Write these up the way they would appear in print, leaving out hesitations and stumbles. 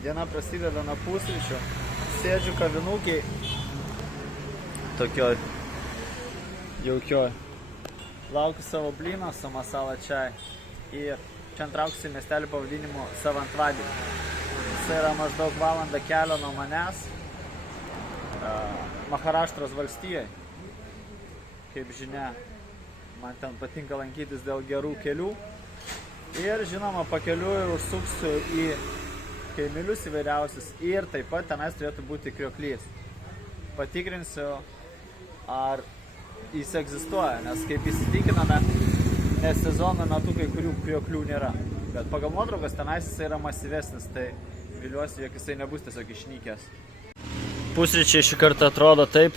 Diena prasideda nuo pusryčių. Sėdžiu kavinukėj. Tokioj jaukioj. Laukiu savo blyno su masala čai. Ir čia trauksiu į miestelį pavadinimu Savantvadi. Jis yra maždaug valandą kelio nuo manęs. Maharaštros valstijoje. Kaip žinia, man ten patinka lankytis dėl gerų kelių. Ir žinoma, pakeliu ir užsuksiu į kaimelius įvairiausius. Ir taip pat tenais turėtų būti krioklys. Patikrinsiu, ar jis egzistuoja, nes kaip įsitikiname, nes sezono metu kai kurių krioklių nėra. Bet pagal nuotraukas tenais jis yra masyvesnis, tai viliuosi, jog jisai nebus tiesiog išnykęs. Pusryčiai šį kartą atrodo taip,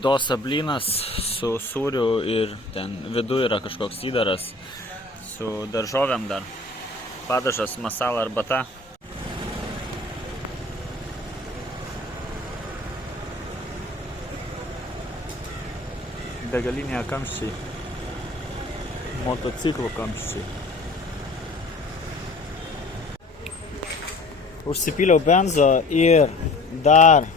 dosa blynas su sūriu ir ten vidu yra kažkoks įdaras su daržovėm dar, padažas, masala, arbata. Degalinėje kamščiai, motociklų kamščiai. Užsipyliau benzo ir dar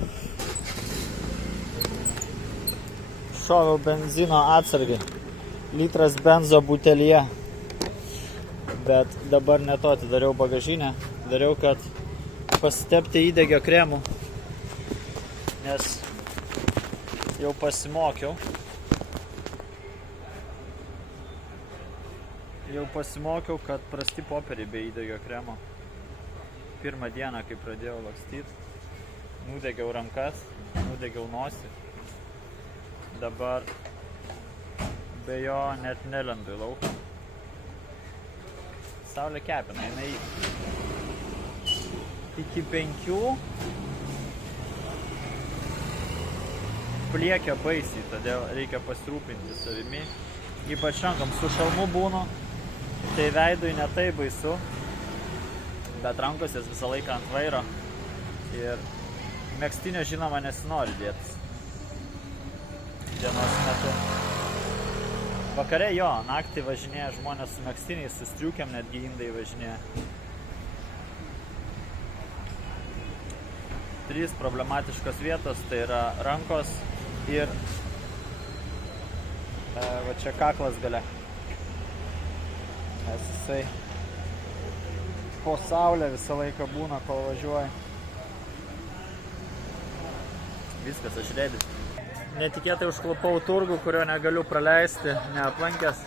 šoviau benzino atsargai, litras benzo butelyje, bet dabar ne to atidariau bagažinę, dariau, kad pasitepti įdegio kremų, nes jau pasimokiau. Kad prasti popieriai be įdegio kremo. Pirmą dieną, kai pradėjau lakstyti, nudegiau rankas, nudegiau nosį. Dabar be jo net nelendu į lauką. Saulė kepina, jinai iki 5 pliekia baisiai, todėl reikia pasirūpinti savimi. Ypač rankom su šalmu būnu, tai veidui ne tai baisu, bet rankos jas visą laiką ant vairo ir megztinio žinoma nesinori dėtis dienos metu. Vakare jo, naktį važinėja žmonės su megztiniais, su striukiam, netgi indai važinėja. 3 problematiškos vietos, tai yra rankos ir va čia kaklas gale. Nes jisai po saulę visą laiką būna, kol važiuoja. Viskas, aš redis. Netikėtai užklupau turgų, kurio negaliu praleisti, neaplankęs.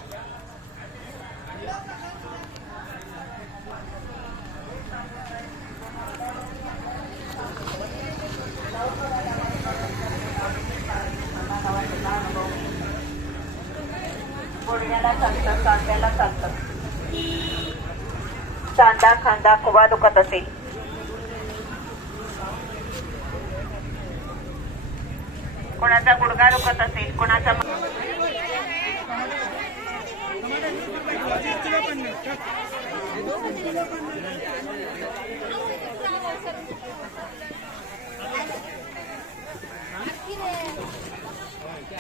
सांधा खांदा कुवा दुखत असेल कोणाचा गुडघा दुखत असेल कोणाचा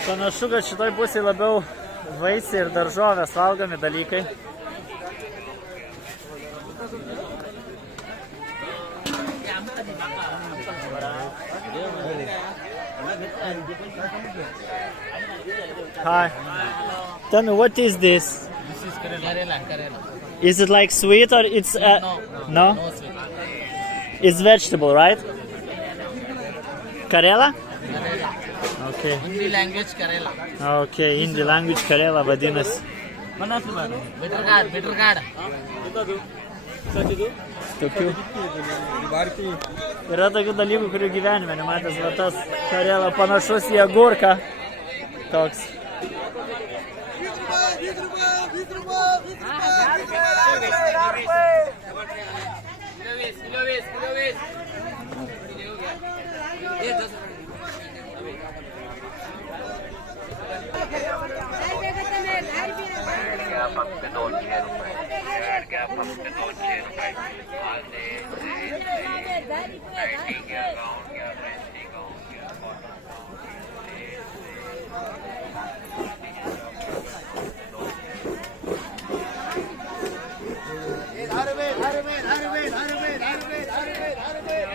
Panašu, kad šitoj pusėje labiau vaisiai ir daržovės valgomi dalykai. Hi. Tell me, what is this? This is Karela. Is it like sweet or it's no? No sweet. It's vegetable, right? Karela? Okay. Hindi language Karela. Okay, Hindi language Karela vadinasi. Bitter gourd. Tokių. Yra tokių dalykų, kurių gyvenime nematęs, va tas Karela panašus į agurką. Toks.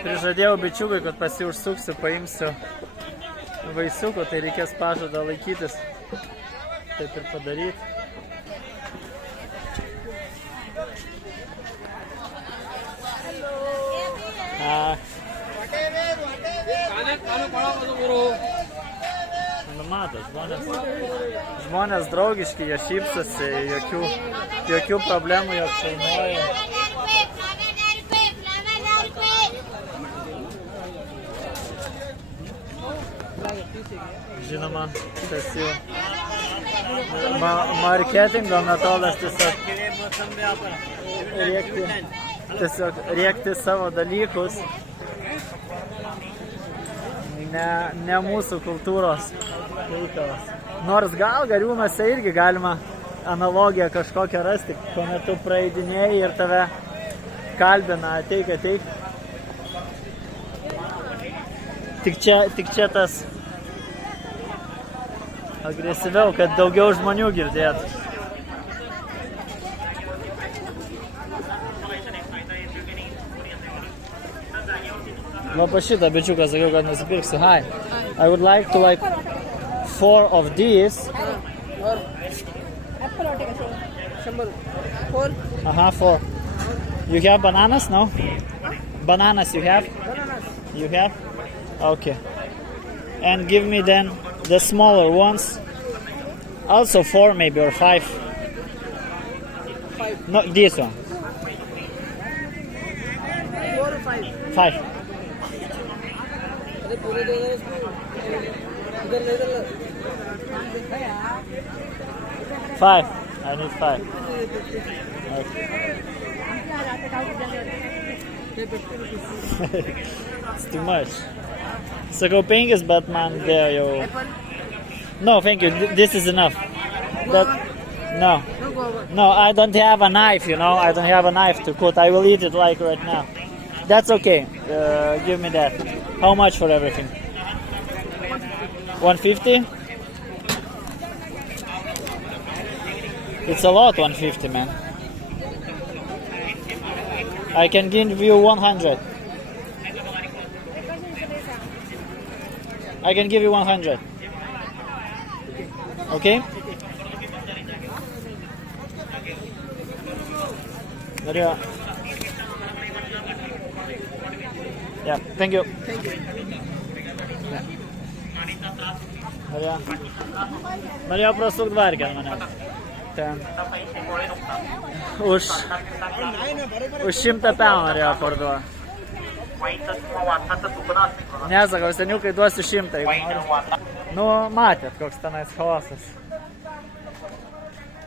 Prižadėjau bičiukai, kad pas jį užsuksiu, paimsiu vaisiukų, tai reikės pažadą laikytis. Taip ir padaryti. Matot, žmonės draugiški, jie šypsosi, jokių problemų, jog šaunuoja. Žinoma, tas jų marketingo metodas tiesiog rėkti savo dalykus, ne mūsų kultūros reikalas. Nors gal Gariūnuose irgi galima analogiją kažkokią rasti, kuomet tu praeidinėjai ir tave kalbina, ateik. Tik čia tas agresyviau, kad daugiau žmonių girdėtų. Va šitą bičiuką sakiau, kad nusipirksiu. Hi, I would like to 4 of these. 4. You have bananas, no? Bananas you have? You have? Okay. And give me then the smaller ones. Also 4 maybe or 5. No, this one. 4 or 5? 5. Five. I need 5. Okay. It's too much. Sakau 5, bet man dėjo jau. No, thank you. This is enough. No, I don't have a knife, you know. I don't have a knife to cut. I will eat it like right now. That's okay. Give me that. How much for everything? 150? It's a lot, 150, man. I can give you 100. I can give you 100. Okay? Maria. Yeah, thank you. Yeah. Maria prasuk dvarkę mane. Ten. Už 100 pelų norėjo parduoti. Nesakau, seniukai duosiu 100, jeigu nori. Nu, matėt, koks tenais chaosas.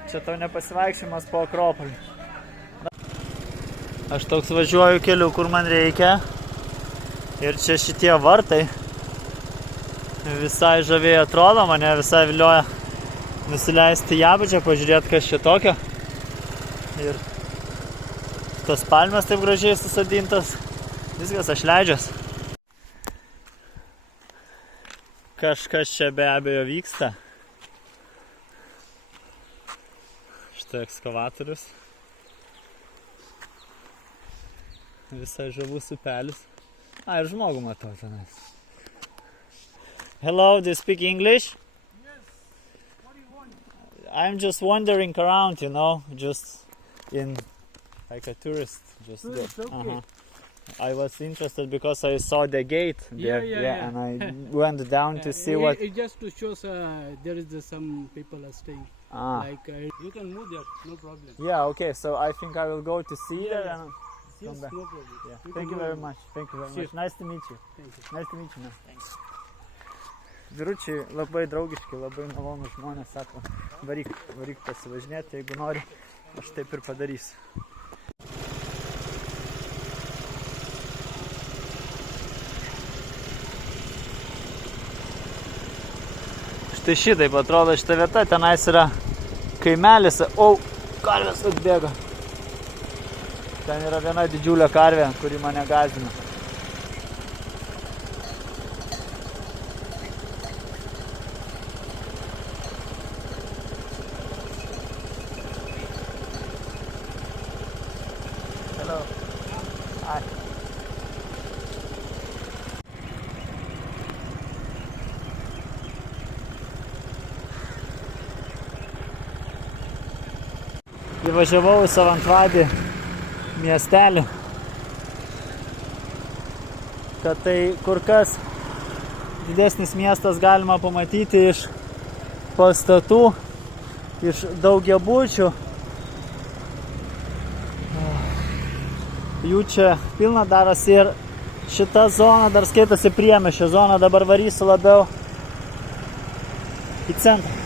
Čia tau nepasivaikščiojimas po Akropolį. Aš toks važiuoju keliu, kur man reikia. Ir čia šitie vartai visai žaviai atrodo, mane visai vilioja nusileisti į apačią, pažiūrėti, kas čia tokio. Ir tas palmės taip gražiai susadintas. Viskas, aš leidžiuos. Kažkas čia be abejo vyksta. Štai ekskavatorius. Visai žavus upelis. Ir žmogų matau tenais. Hello, do you speak English? Yes. What do you want? I'm just wandering around, you know, just in like a tourist. Tourist, okay. I was interested because I saw the gate there, Yeah. and I went down to see what. It just to show there is some people are staying. Like you can move there, no problem. Yeah, okay. So I think I will go to see it and Yes, come back. no problem. Yeah. Thank you very much. Thank you very much. Cheers. Nice to meet you. Thank you. Nice to meet you, man. Thanks. Vyručiai labai draugiški, labai malonūs žmonės, sako, varyk pasivažinėti, jeigu nori, aš taip ir padarysiu. Štai šitaip atrodo šita vieta, tenais yra kaimelis, karvės atbėga. Ten yra viena didžiulė karvė, kuri mane gąsdina. Hello. Hi. įvažiavau į Savantvadį miestelį, kad tai kur kas didesnis miestas galima pamatyti iš pastatų, iš daugiabučių. Jų čia pilna darosi ir šita zona dar skaitosi priemiesčio zona, dabar varysiu labiau į centrą.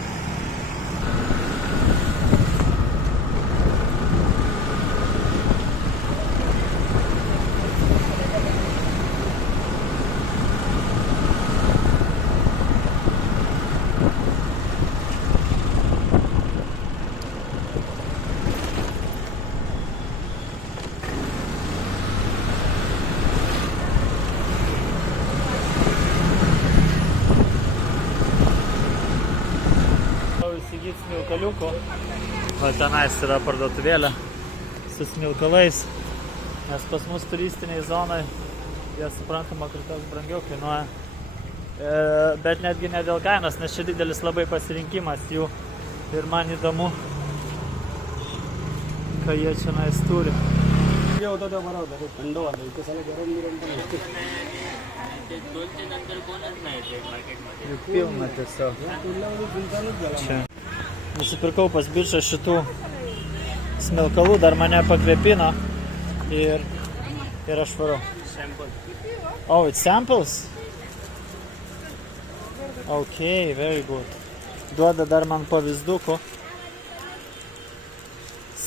Smilkaliukų. O tenais yra parduotuvėlė su smilkalais, nes pas mus turistiniai zonai jie suprantama kur kas brangiau kainuoja. Bet netgi ne dėl kainos, nes čia didelis labai pasirinkimas jų ir man įdomu, ką jie čia nais turi. Juk pilna tiesiog. Čia. Nusipirkau pas biržą šitų smilkalų, dar mane pakvėpino ir aš varau. Oh, it's samples? Okay, very good. Duoda dar man pavyzdukų.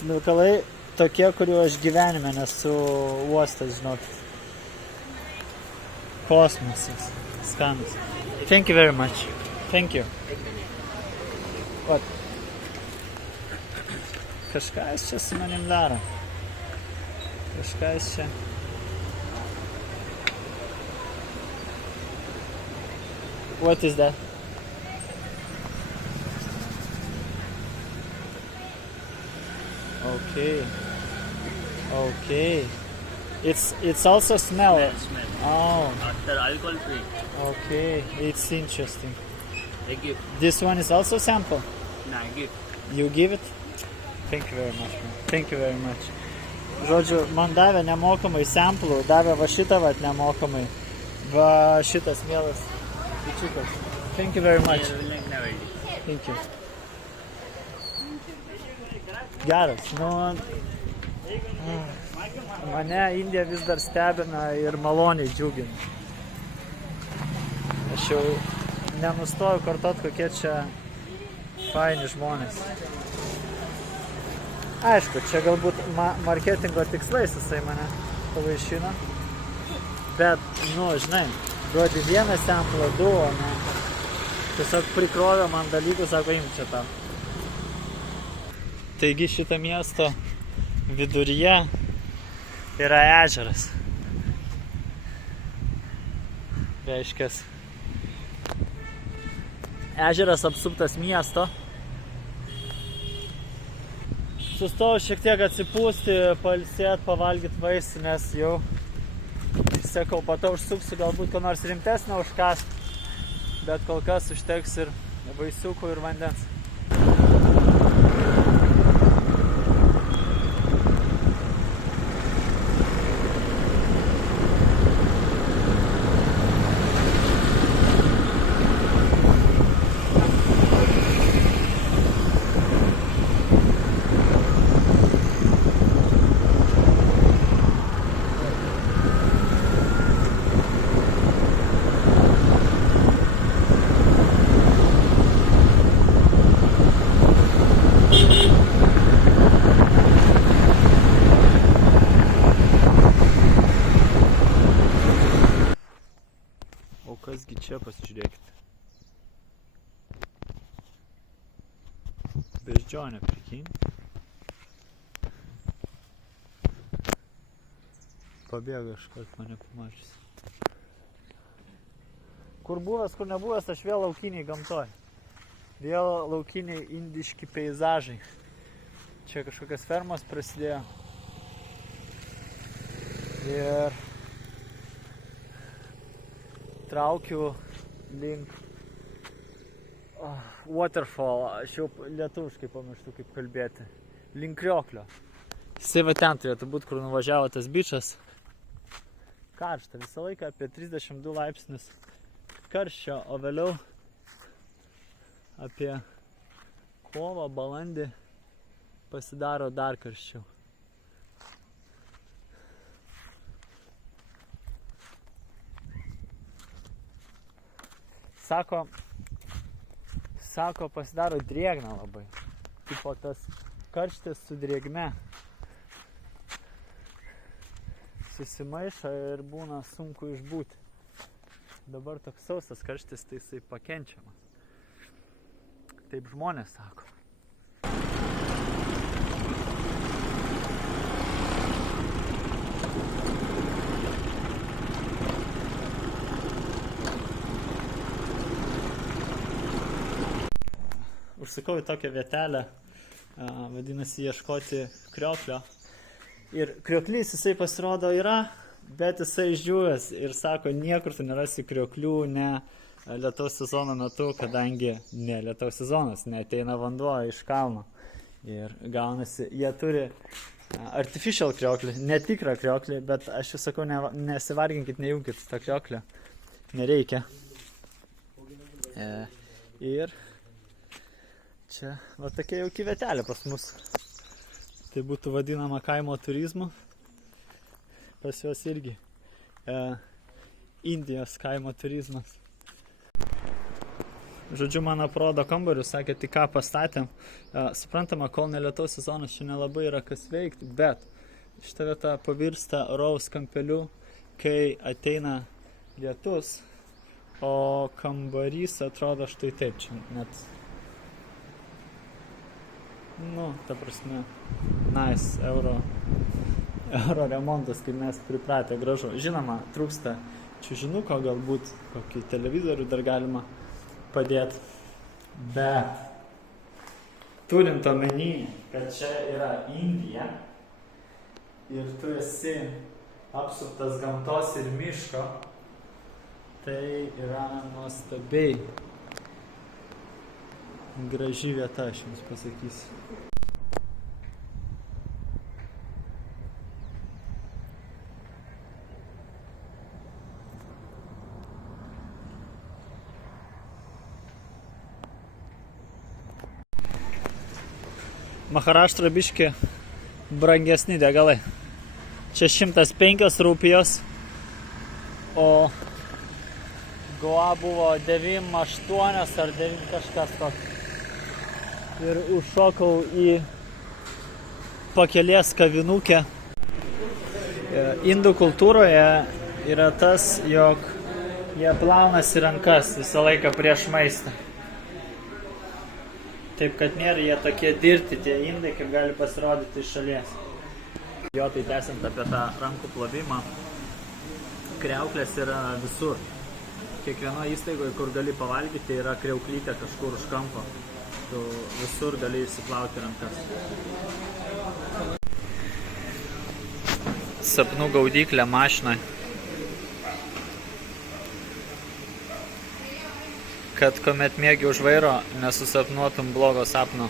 Smilkalai tokie, kuriuo aš gyvenime nesu uostas, žinot. Kosmosas. Skanus. Thank you very much. Thank you. What? Kažką jis čia su manim daro. Kažką jis čia. What is that? Okay. Okay. It's also smell. Yeah, smell. Oh, After alcohol free. okay. It's interesting. A gift. This one is also sample. Nah, gift. You give it? Thank you very much, man. Thank you very much. Žodžiu, man davė nemokamai samplų, davė va šitą vat nemokamai. Va šitas mielas bičiukas. Thank you very much. Thank you. Geras, nu... Mane Indija vis dar stebina ir maloniai džiugina. Aš jau nenustoju kartot, kokie čia faini žmonės. Aišku, čia galbūt marketingo tikslais jisai mane pavaišino, bet, nu, žinai, duodi vieną samplą, du, o ne. Tiesiog prikrovė man dalykų, sako, imk čia tą. Taigi šito miesto viduryje yra ežeras. Reiškias, ežeras apsuptas miesto. Sustojau šiek tiek atsipūsti, pailsėt, pavalgyt vaisių, nes jau, sakau, po to užsuksiu galbūt ko nors rimtesnio užkast, bet kol kas užteks ir vaisiukų ir vandens. Kasgi čia, pasižiūrėkite. Beždžionė, prikin. Pabėga iškart mane pamačius. Kur buvęs, kur nebuvęs, aš vėl laukiniai gamtoj. Vėl laukiniai indiški peizažai. Čia kažkokios fermos prasidėjo. Ir traukiu link waterfall. Aš jau lietuviškai pamirštu, kaip kalbėti. link krioklio. Jisai va ten turėtų būti, kur nuvažiavo tas bičas. Karšta, visą laiką apie 32 laipsnius karščio, o vėliau apie kovą, balandį pasidaro dar karščiau. Sako, pasidaro drėgna labai. Tipo tas karštis su drėgme susimaišo ir būna sunku išbūti. Dabar toks sausas karštis, tai jisai pakenčiamas. Taip žmonės sako. Užsukau į tokią vietelę, vadinasi ieškoti krioklio. Ir krioklys jisai pasirodo yra, bet jisai išdžiūvęs ir sako, niekur tu nerasi krioklių, ne lietaus sezono metu, kadangi ne lietaus sezonas, neateina vanduo iš kalno. Ir gaunasi, jie turi artificial krioklį, netikrą krioklį, bet aš jau sakau, nesivarginkit, nejunkit tą krioklį, nereikia. Ir čia va tokia jauki vietelė pas mus. Tai būtų vadinama kaimo turizmu. Pas juos irgi Indijos kaimo turizmas. Žodžiu, man aprodo kambarius, sakė, tai ką pastatėm. Suprantama, kol nelietaus sezonas čia nelabai yra kas veikti, bet šita vieta pavirsta raus kampeliu, kai ateina lietus, o kambarys atrodo štai taip, čia net ta prasme, nice, euro remontas, kaip mes pripratę, gražu. Žinoma, trūksta čiužinuko, galbūt kokį televizorių dar galima padėti. Bet turint omeny, kad čia yra Indija ir tu esi apsuptas gamtos ir miško, tai yra nuostabiai graži vieta, aš jums pasakysiu. Maharaštra biški brangesni degalai. Čia 105 rupijos, o Goa buvo 9,8 ar 9 kažkas toks. Ir užšokau į pakelės kavinukę. Indų kultūroje yra tas, jog jie plaunasi rankas visą laiką prieš maistą. Taip, kad nėra jie tokie dirti, tie indai, kaip gali pasirodyti iš šalies. Jo, tai tęsiant apie tą rankų plovimą, kriauklės yra visur. Kiekvienoje įstaigoje, kur gali pavalgyti, yra kriauklytė kažkur už kampo. Tu visur gali išsiplauti rankas. Sapnų gaudyklė mašinai. Kad kuomet miegi už vairo, nesusapnuotum blogo sapno.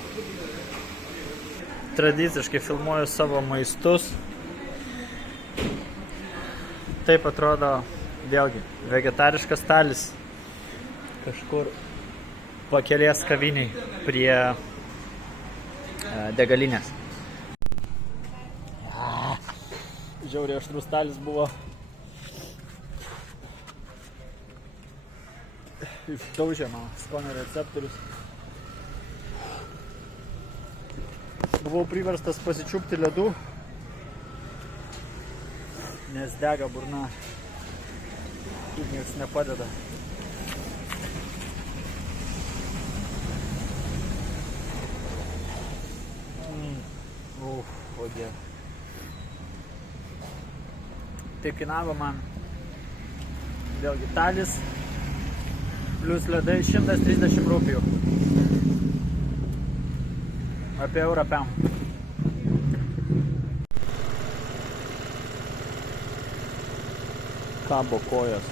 Tradiciškai filmuoju savo maistus. Taip atrodo, vėlgi, vegetariškas stalis. Kažkur pakelės kaviniai prie degalinės. Žiauriai aštrus stalis buvo. Išdaužė mano skonio receptorius. Buvau priverstas pasičiupti ledų, nes dega burna. Ir niekas nepadeda. O Dieve. Tai kainavo man vėlgi talis plus ledai 130 rupijų. Apie eurą pem. Kabo kojas.